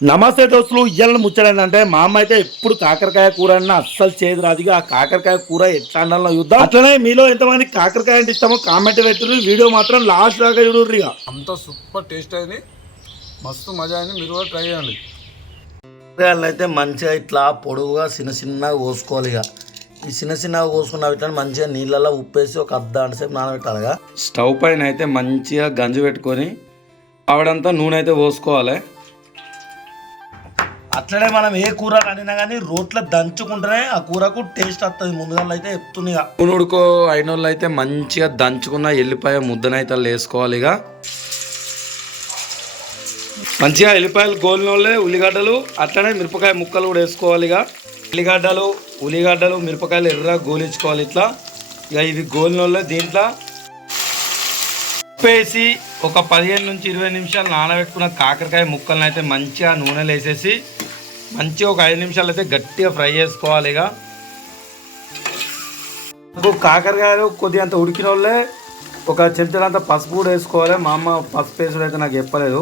నమస్తే దోస్తులు ఇయ్యాలని ముచ్చడేందంటే మా అమ్మ అయితే ఎప్పుడు కాకరకాయ కూర అన్న అస్సలు చేయదు రాదుగా. ఆ కాకరకాయ కూర ఎట్లా అండాలో చూద్దాం. అట్లనే మీలో ఎంతమంది కాకరకాయ అంటే ఇష్టమో కామెంట్ పెట్టుర్రి. వీడియో మాత్రం లాస్ట్ దాకా చూడుర్రి ఇక అంత సూపర్ టేస్ట్ అయింది. మస్తు మజా అయింది. మీరు కూడా ట్రై చేయండి. కూరగాయలను అయితే మంచిగా ఇట్లా పొడవుగా చిన్న చిన్నగా కోసుకోవాలి ఇక ఈ చిన్న చిన్నగా కోసుకున్న వీటిని మంచిగా నీళ్ళలో ఉప్పేసి ఒక అర్ధ సేపు నానబెట్టాలిగా స్టవ్ పైన అయితే మంచిగా గంజు పెట్టుకొని ఆవిడంతా నూనె అయితే పోసుకోవాలి. అట్లనే మనం ఏ కూర వండినా కానీ రోట్లో దంచుకుంటేనే ఆ కూరకు టేస్ట్ వస్తుంది ముందుగా అయితే చెప్తుంది ఇక. నూనె అయిన వాళ్ళు అయితే మంచిగా దంచుకున్న ఎల్లిపాయ ముద్దనైతే వేసుకోవాలి ఇక. మంచిగా ఎల్లిపాయలు గోలినోళ్ళే ఉల్లిగడ్డలు అట్లనే మిరపకాయ ముక్కలు కూడా వేసుకోవాలి ఇక. ఉల్లిగడ్డలు ఉల్లిగడ్డలు మిరపకాయలు ఎర్రగా గోలించుకోవాలి ఇట్లా. ఇక ఇవి గోలినోళ్ళే దీంట్లో. ఉప్పేసి ఒక పదిహేను నుంచి ఇరవై నిమిషాలు నానబెట్టుకున్న కాకరకాయ ముక్కలను అయితే మంచిగా నూనెలో వేసేసి మంచిగా ఒక ఐదు నిమిషాలు అయితే గట్టిగా ఫ్రై చేసుకోవాలి ఇక. కాకరకాయలు కొద్దిగా అంత ఉడికిన వాళ్ళే ఒక చెంచాలంత పసుపు కూడా వేసుకోవాలి. మా అమ్మ పసుపు వేసుడు అయితే నాకు చెప్పలేదు.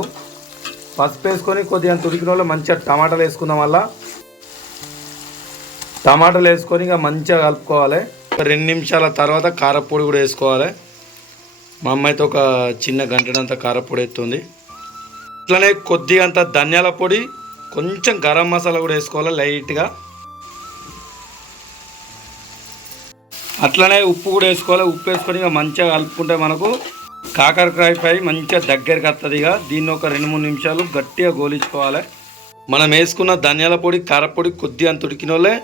పసుపు వేసుకొని కొద్దిగా అంత ఉడికిన వాళ్ళు మంచిగా టమాటాలు వేసుకుందాం వల్ల టమాటాలు వేసుకొని ఇక మంచిగా కలుపుకోవాలి. ఒక రెండు నిమిషాల తర్వాత కారపొడి కూడా వేసుకోవాలి. మా అమ్మ అయితే ఒక చిన్న గంటడంత కారపొడి ఎత్తుంది. అట్లనే కొద్దిగా అంత ధనియాల పొడి కొంచెం గరం మసాలా కూడా వేసుకోవాలి లైట్గా. అట్లనే ఉప్పు కూడా వేసుకోవాలి ఉప్పు వేసుకొని ఇక మంచిగా కలుపుకుంటే మనకు కాకరకాయ ఫ్రై మంచిగా దగ్గరికి వస్తుంది ఇక. దీన్ని ఒక రెండు మూడు నిమిషాలు గట్టిగా గోలించుకోవాలి. మనం వేసుకున్న ధనియాల పొడి కారపొడి కొద్దిగా అంత ఉడికిన వాళ్ళే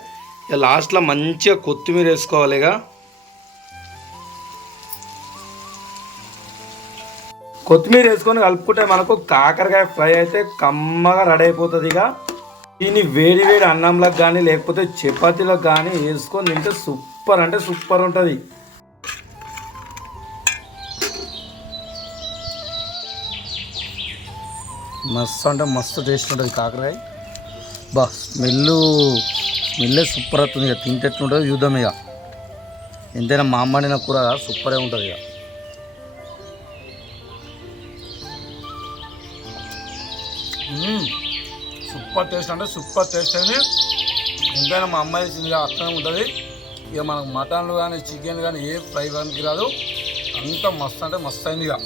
లాస్ట్లో మంచిగా కొత్తిమీర వేసుకోవాలి ఇక. కొత్తిమీర వేసుకొని కలుపుకుంటే మనకు కాకరకాయ ఫ్రై అయితే కమ్మగా రెడీ అయిపోతుంది ఇక. దీన్ని వేడి వేడి అన్నంలకు కానీ లేకపోతే చపాతీలకు కానీ వేసుకొని తింటే సూపర్ అంటే సూపర్ ఉంటుంది. మస్తు అంటే మస్తు టేస్ట్ ఉంటుంది కాకరకాయ. బా స్మెల్ స్మెల్లే సూపర్ అవుతుంది ఇక. తింటే ఎట్లుంటుంది చూద్దాం ఇక. ఎంతైనా మా అమ్మ కూర సూపరే ఉంటుంది ఇక. సూపర్ టేస్ట్ అంటే సూపర్ టేస్ట్ అయింది ఎంతైనా మా అమ్మాయి ఇక అట్లనే ఉంటుంది. ఇక మనకు మటన్లు కానీ చికెన్ కానీ ఏ ఫ్రై కానీ రాదు. అంత మస్తు అంటే మస్తు అయింది ఇక.